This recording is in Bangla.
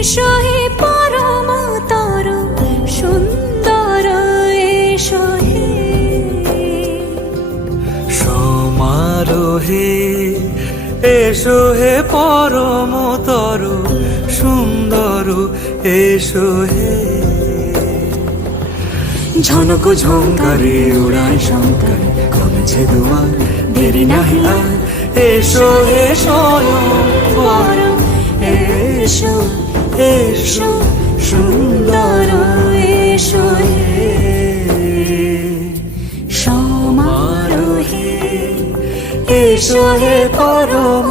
এসো হে পরমতর সুন্দর এসো হে সমারোহে এসো হে পরমতর সুন্দর এসো হে ঝনক ঝঙ্কারে উড়ায় শঙ্কর কমেছে দুয়ার দেরি নাহি আর এসো হে স্বয়ং এসো এসো সুন্দর এসো হে সমারোহে এসো হে পরম